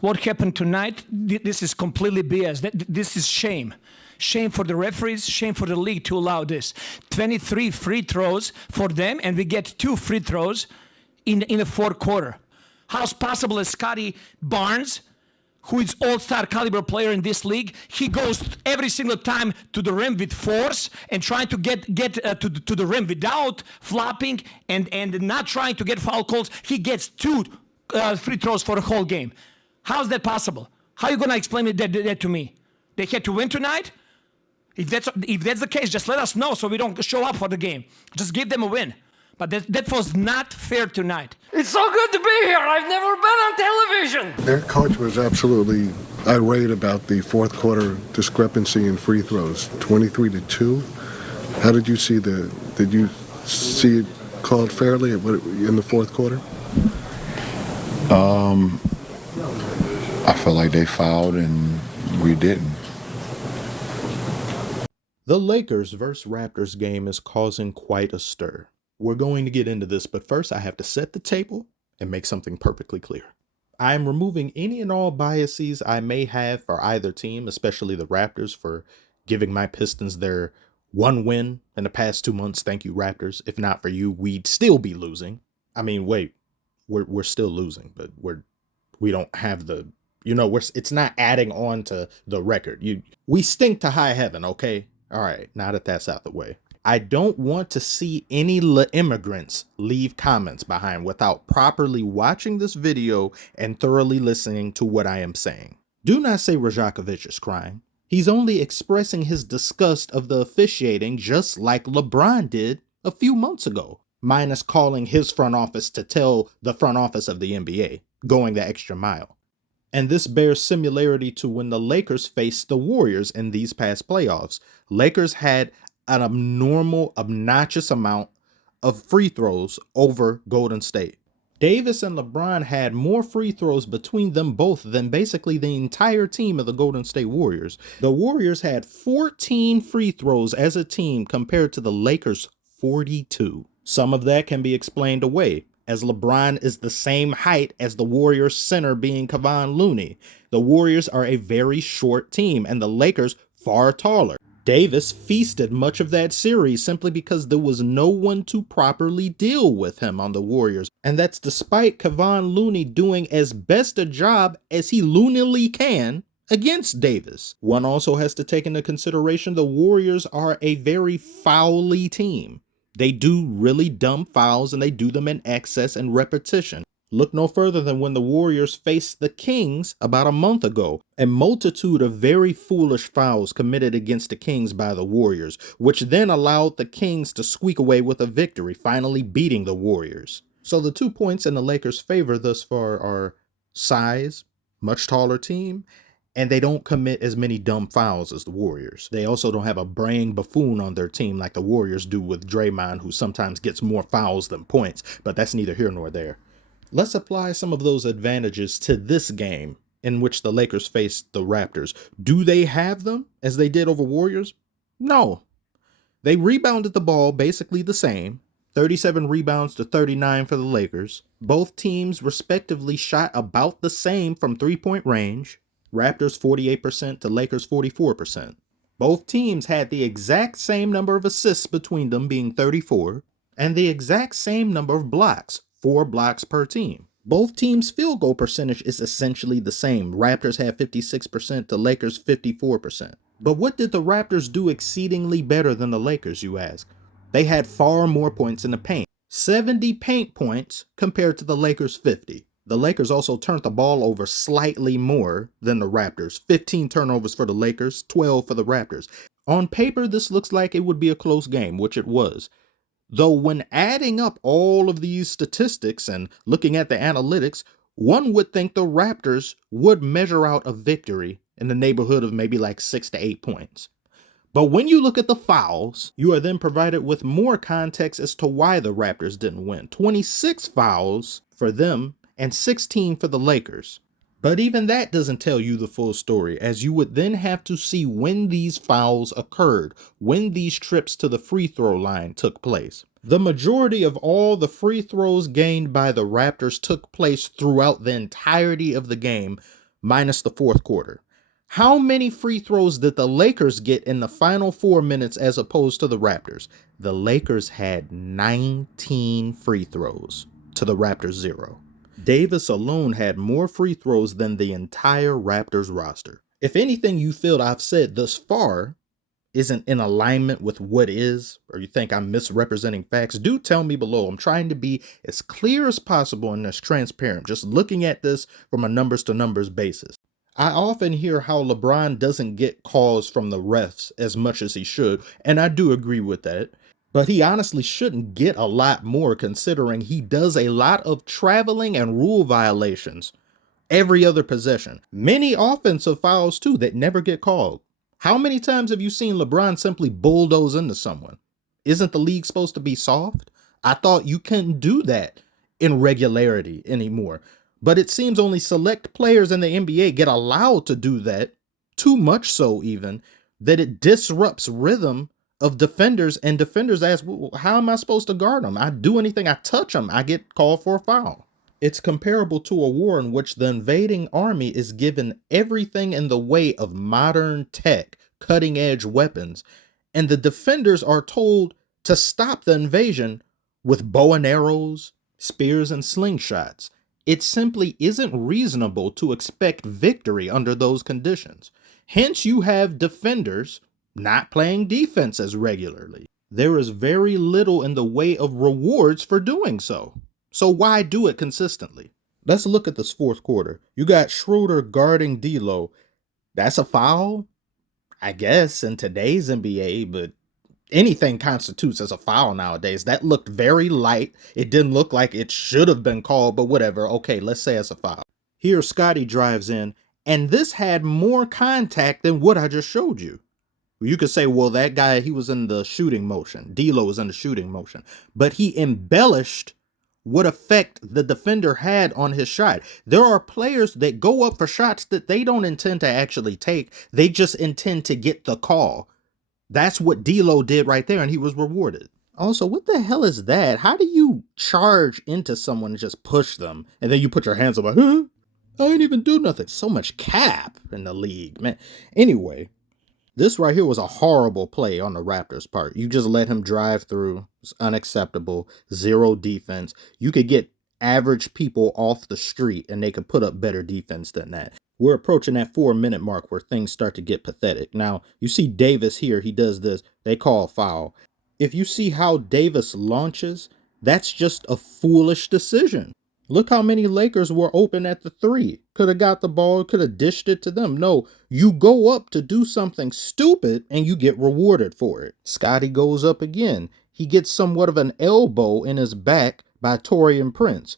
What happened tonight, this is completely BS. This is shame. Shame for the referees, shame for the league to allow this. 23 free throws for them, and we get 2 free throws in the fourth quarter. How's possible that Scotty Barnes, who is all-star caliber player in this league, he goes every single time to the rim with force and trying to get to the rim without flopping and not trying to get foul calls. He gets 2 free throws for the whole game. How's that possible? How are you going to explain that to me? They had to win tonight? If that's the case, just let us know so we don't show up for the game. Just give them a win. But that was not fair tonight. It's so good to be here. I've never been on television. Their coach was absolutely irate about the fourth quarter discrepancy in free throws, 23-2. How did you see did you see it called fairly in the fourth quarter? I felt like they fouled and we didn't. The Lakers vs. Raptors game is causing quite a stir. We're going to get into this, but first I have to set the table and make something perfectly clear. I am removing any and all biases I may have for either team, especially the Raptors, for giving my Pistons their 1 win in the past 2 months. Thank you, Raptors. If not for you, we'd still be losing. I mean, wait, we're still losing, but we don't have the, it's not adding on to the record. We stink to high heaven, okay? All right, now that that's out the way. I don't want to see any immigrants leave comments behind without properly watching this video and thoroughly listening to what I am saying. Do not say Rajakovic is crying. He's only expressing his disgust of the officiating just like Lebron did a few months ago, minus calling his front office to tell the front office of the NBA, going the extra mile. And this bears similarity to when the Lakers faced the Warriors in these past playoffs. Lakers had an abnormal, obnoxious amount of free throws over Golden State. Davis and LeBron had more free throws between them both than basically the entire team of the Golden State Warriors. The Warriors had 14 free throws as a team compared to the Lakers' 42. Some of that can be explained away, as LeBron is the same height as the Warriors center being Kevon Looney. The Warriors are a very short team and the Lakers far taller. Davis feasted much of that series simply because there was no one to properly deal with him on the Warriors. And that's despite Kevon Looney doing as best a job as he loonily can against Davis. One also has to take into consideration the Warriors are a very foul-y team. They do really dumb fouls and they do them in excess and repetition. Look no further than when the Warriors faced the Kings about a month ago. A multitude of very foolish fouls committed against the Kings by the Warriors, which then allowed the Kings to squeak away with a victory, finally beating the Warriors. So the 2 points in the Lakers' favor thus far are size, much taller team, and they don't commit as many dumb fouls as the Warriors. They also don't have a braying buffoon on their team like the Warriors do with Draymond, who sometimes gets more fouls than points, but that's neither here nor there. Let's apply some of those advantages to this game in which the Lakers faced the Raptors. Do they have them as they did over Warriors? No. They rebounded the ball basically the same, 37 rebounds to 39 for the Lakers. Both teams respectively shot about the same from three-point range, Raptors 48% to Lakers 44%. Both teams had the exact same number of assists between them, being 34, and the exact same number of blocks, 4 blocks per team. Both teams' field goal percentage is essentially the same. Raptors had 56% to Lakers 54%. But what did the Raptors do exceedingly better than the Lakers, you ask? They had far more points in the paint. 70 paint points compared to the Lakers' 50. The Lakers also turned the ball over slightly more than the Raptors. 15 turnovers for the Lakers, 12 for the Raptors. On paper, this looks like it would be a close game, which it was. Though when adding up all of these statistics and looking at the analytics, one would think the Raptors would measure out a victory in the neighborhood of maybe like 6 to 8 points. But when you look at the fouls, you are then provided with more context as to why the Raptors didn't win. 26 fouls for them and 16 for the Lakers. But even that doesn't tell you the full story, as you would then have to see when these fouls occurred, when these trips to the free throw line took place. The majority of all the free throws gained by the Raptors took place throughout the entirety of the game, minus the fourth quarter. How many free throws did the Lakers get in the final 4 minutes as opposed to the Raptors? The Lakers had 19 free throws to the Raptors 0. Davis alone had more free throws than the entire Raptors roster. If anything you feel I've said thus far isn't in alignment with what is, or you think I'm misrepresenting facts, do tell me below. I'm trying to be as clear as possible and as transparent, just looking at this from a numbers to numbers basis. I often hear how LeBron doesn't get calls from the refs as much as he should, and I do agree with that. But he honestly shouldn't get a lot more considering he does a lot of traveling and rule violations every other possession. Many offensive fouls too that never get called. How many times have you seen LeBron simply bulldoze into someone? Isn't the league supposed to be soft? I thought you couldn't do that in regularity anymore. But it seems only select players in the NBA get allowed to do that, too much so even, that it disrupts rhythm of defenders, and defenders ask, well, how am I supposed to guard them? I do anything, I touch them, I get called for a foul. It's comparable to a war in which the invading army is given everything in the way of modern tech, cutting edge weapons, and the defenders are told to stop the invasion with bow and arrows, spears and slingshots. It simply isn't reasonable to expect victory under those conditions. Hence, you have defenders not playing defense as regularly. There is very little in the way of rewards for doing so. So why do it consistently? Let's look at this fourth quarter. You got Schroeder guarding D'Lo. That's a foul? I guess in today's NBA, but anything constitutes as a foul nowadays. That looked very light. It didn't look like it should have been called, but whatever. Okay, let's say it's a foul. Here, Scotty drives in, and this had more contact than what I just showed you. You could say, well, that guy, he was in the shooting motion. D'Lo was in the shooting motion. But he embellished what effect the defender had on his shot. There are players that go up for shots that they don't intend to actually take. They just intend to get the call. That's what D'Lo did right there, and he was rewarded. Also, what the hell is that? How do you charge into someone and just push them, and then you put your hands up like, huh? I didn't even do nothing. So much cap in the league, man. Anyway, this right here was a horrible play on the Raptors' part. You just let him drive through. It's unacceptable. Zero defense. You could get average people off the street, and they could put up better defense than that. We're approaching that 4-minute mark where things start to get pathetic. Now, you see Davis here. He does this. They call a foul. If you see how Davis launches, that's just a foolish decision. Look how many Lakers were open at the three. Could have got the ball, could have dished it to them. No, you go up to do something stupid and you get rewarded for it. Scotty goes up again. He gets somewhat of an elbow in his back by Taurean Prince.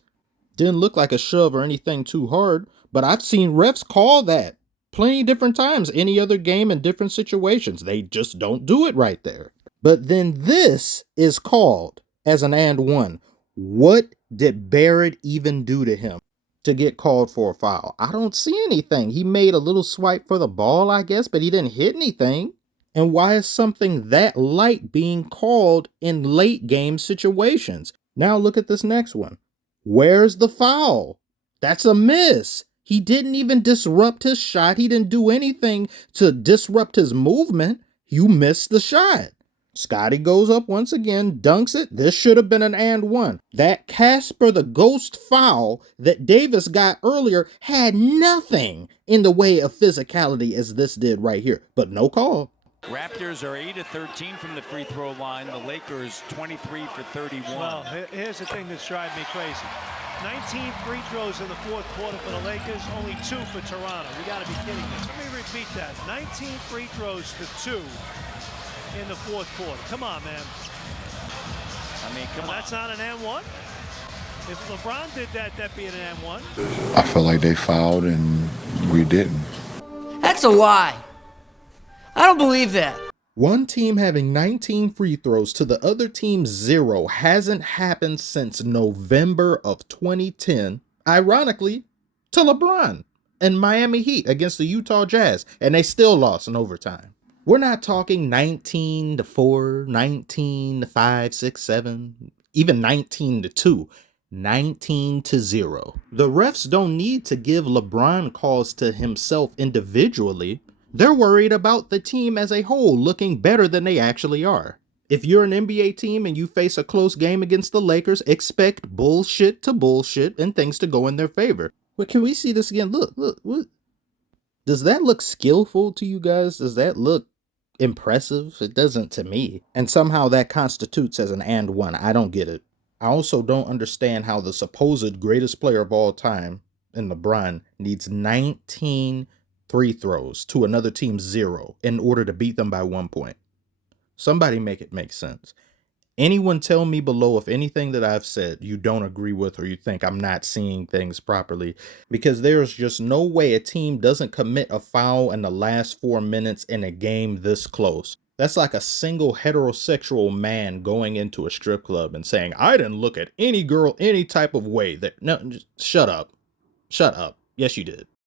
Didn't look like a shove or anything too hard, but I've seen refs call that plenty different times. Any other game in different situations. They just don't do it right there. But then this is called as an and one. What did Barrett even do to him to get called for a foul? I don't see anything. He made a little swipe for the ball, I guess, but he didn't hit anything. And why is something that light being called in late game situations? Now look at this next one. Where's the foul? That's a miss. He didn't even disrupt his shot. He didn't do anything to disrupt his movement. You missed the shot. Scotty goes up once again, dunks it. This should have been an and one. That Casper the Ghost foul that Davis got earlier had nothing in the way of physicality as this did right here, but no call. Raptors are 8 of 13 from the free throw line. The Lakers 23 for 31. Well, here's the thing that's driving me crazy. 19 free throws in the fourth quarter for the Lakers, only 2 for Toronto. We got to be kidding me. Let me repeat that. 19 free throws to 2 in the fourth quarter. Come on, man. I mean, come on. That's not an and-one? If LeBron did that, that'd be an and-one. I feel like they fouled and we didn't. That's a lie. I don't believe that. One team having 19 free throws to the other team's 0 hasn't happened since November of 2010, ironically, to LeBron and Miami Heat against the Utah Jazz, and they still lost in overtime. We're not talking 19-4, 19-5, 6, 7, even 19-2. 19-0. The refs don't need to give LeBron calls to himself individually. They're worried about the team as a whole looking better than they actually are. If you're an NBA team and you face a close game against the Lakers, expect bullshit to bullshit and things to go in their favor. But can we see this again? Look, what? Does that look skillful to you guys? Does that look impressive? It doesn't to me. And somehow that constitutes as an and one. I don't get it. I also don't understand how the supposed greatest player of all time in LeBron needs 19 free throws to another team's 0 in order to beat them by 1 point. Somebody make it make sense. Anyone tell me below if anything that I've said you don't agree with or you think I'm not seeing things properly, because there's just no way a team doesn't commit a foul in the last 4 minutes in a game this close. That's like a single heterosexual man going into a strip club and saying, I didn't look at any girl any type of way. No, just shut up. Shut up. Yes, you did.